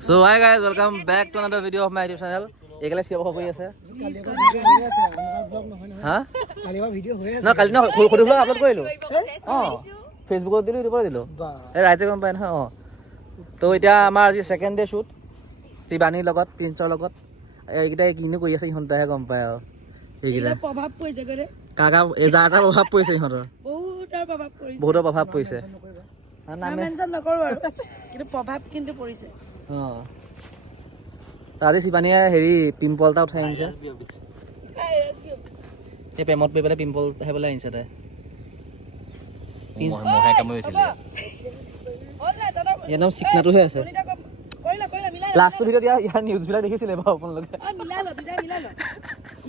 So hi guys, welcome back to another video of my YouTube channel. Ekale siapa koi ase? Ha? Kali ba video hoye ase. Na kali na khodu vlog upload korilu. Facebook ত দিলো দিলো। এই ৰাইজে গম পায় নহয়। তো এতিয়া আমাৰ আজি সেকেন্ড ডে শুট। শিবানীৰ লগত, প্ৰিন্সৰ লগত। এইকেইটা কিনো কৰি আছে ইহঁতহে গম পায় আৰু। এইকেইটা প্ৰভাৱ পৰিছে গৰে। কাকা এজাটা প্ৰভাৱ পৰিছে ইহঁতৰ। বহুতৰ প্ৰভাৱ পৰিছে। নাম মেনচন নকৰো আৰু। কিন্তু প্ৰভাৱ কিন্তু পৰিছে। আজি শিবানীয়ে হেৰি পিম্পল এটা উঠাই আনিছে। এই প্ৰেমত পৰি পেলাই পিম্পল আহিবলৈ আনিছে তাই। মহে কামুৰি উঠিলে। একদম চিকনাটোহে আছে। লাষ্টৰ ভিডিঅ'ত ইয়াৰ নিউজবিলাক দেখিছিলে বাৰু আপোনালোকে।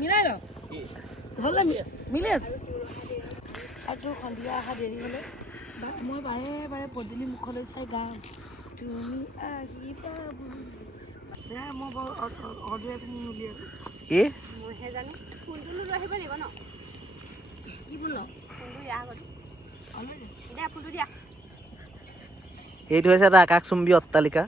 মিলাই ল। হ'লে মিলি আছে। আৰু সন্ধিয়া অহা দেৰি হ'লে মই বাৰে বাৰে পদূলি মুখলৈ চাই গাম। তুমি আহিবা বুলি। মই বৰ অৰ্ডাৰ আছে উলিয়াই আছো। কি? মইহে জানো। ফোনটো লৈ আহিব লাগিব ন? কি ফোন ল? ফোনটো দিয়া আগতে। দিয়া ফোনটো দিয়া। এইটো হৈছে এটা আকাশচুম্বী অট্টালিকা।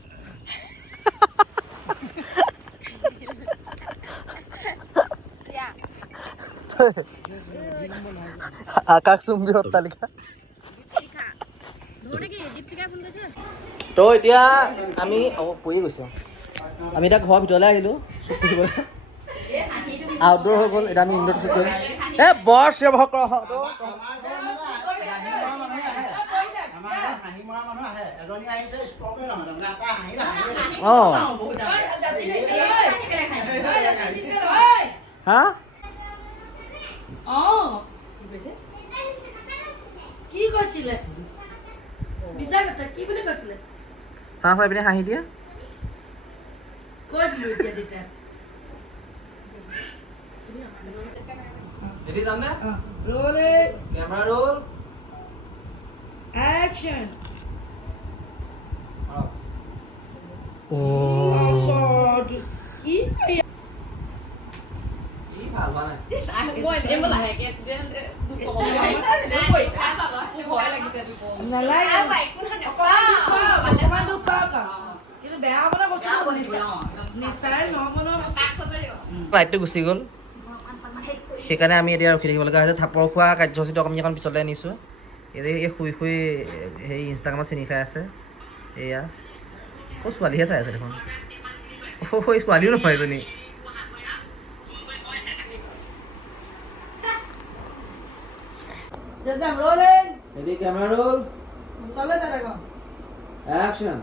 আকাশচুম্বী অট্টালিকা। তো এতিয়া আমি পৰি গৈছো। আমি এতিয়া ঘৰৰ ভিতৰলৈ আহিলো শ্বুট কৰিবলৈ। আউটডোৰ হৈ গ'ল, এতিয়া আমি ইনডোৰ শ্বুট কৰিম। বৰ চিঞৰ বাখৰ কৰা হয়। হা কি কৈছিলে বিচাৰ কথা কি বুলি কৈছিলে চাহ চাই পিনে হাঁহি দিয়ে। কৈ দিলো এতিয়া দিতা ৰেডি যাম না? ৰ'লিং কেমেৰা ৰোল একচন ও শট কি কই ভাল মানে মই এম লাহেকে নালাগে অকমান দুখ পাওঁ কিন্তু বেয়া হ'ব না বস্তু নিচাই নহ'ব ন লাইটটো গুচি গ'ল, সেইকাৰণে আমি এতিয়া ৰখি থাকিব লগা হৈছে। থাপৰ খোৱা কাৰ্যসূচীটো আমি এখন পিছলৈ আনিছোঁ। এই শুই শুই সেই ইনষ্টাগ্ৰামত চিনি খাই আছে। এয়া ছোৱালীহে চাই আছে দেখোন। ছোৱালীও নহয় এজনী। rolling ৰেডি কেমেৰা ৰোল চলে যা দেখো একচন।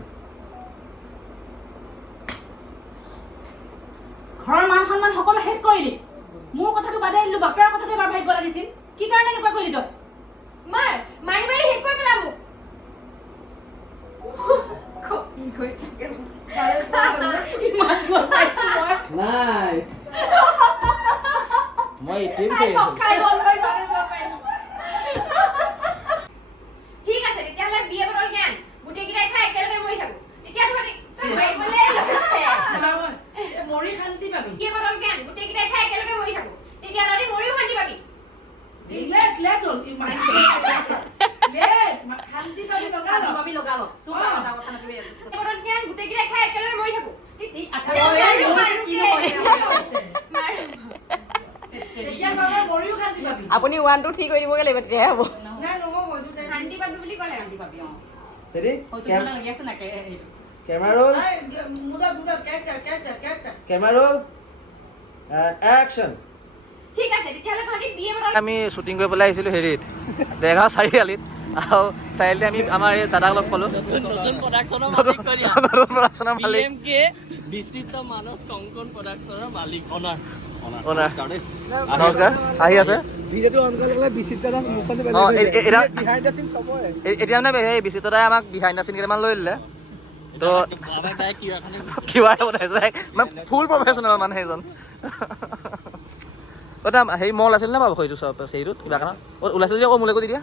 ঘৰৰ মান সন্মান সকলো শেষ কৰিলি। মোৰ কথাটো বাদেই দিলো, বাপেৰ কথাটো এবাৰ ভাবিব লাগিছিল। কি কাৰণে এনেকুৱা কৰিলি তই? মাৰ মাৰি মাৰি শেষ কৰি পেলাম মোক। নাইস। মই এটিম চাই আছো। ঠিক আছে তেতিয়াহ'লে বিয়ে বটল জ্ঞান গোটেইকেইটাই খাই একেলগে মৰি থাকো। তেতিয়া মৰি শান্তি পাবি। বিয়ে বটল জ্ঞান গোটেইকেইটাই খাই একেলগে মৰি থাকো। তেতিয়া তহঁতি মৰিও শান্তি পাবি। বটল জ্ঞান গোটেইকেইটাই খাই একেলগে মৰি থাকো। আপুনি 1 2 3 কৰি দিবগে লাগিব তেতিয়াহে হ'ব। শান্তি পাবি বুলি ক'লে ready camera roll camera roll action. ঠিক আছে তেতিয়াহ'লে তহঁতি বিয়ে বটল আমি শ্বুটিং কৰি পেলাই আহিছিলোঁ হেৰিত দেৰগাঁও চাৰিআলিত। আৰু চাৰিআলিতে আমি আমাৰ এই দাদাক লগ পালোঁ। নতুন প্ৰডাকশ্যনৰ মালিক কৰি নতুন প্ৰডাকশ্যনৰ মালিক BMK বিচিত্ৰ মানস কংকন প্ৰডাকশ্যনৰ মালিক অনাৰ। নমস্কাৰ। আহি আছে এতিয়া মানে সেই বিচিত্ৰতাই আমাক বিহাইণ্ড দ্য চিন কেইটামান লৈ দিলে। তো কিবা বনাইছে মানে ফুল প্ৰফেচনেল মানে সেইজন। হেৰি মই ওলাইছিল নে বাৰু সেইটো চব সেইটোত কিবা কাৰণে ওলাইছিল যে মোলৈ কৈ দি দিয়া।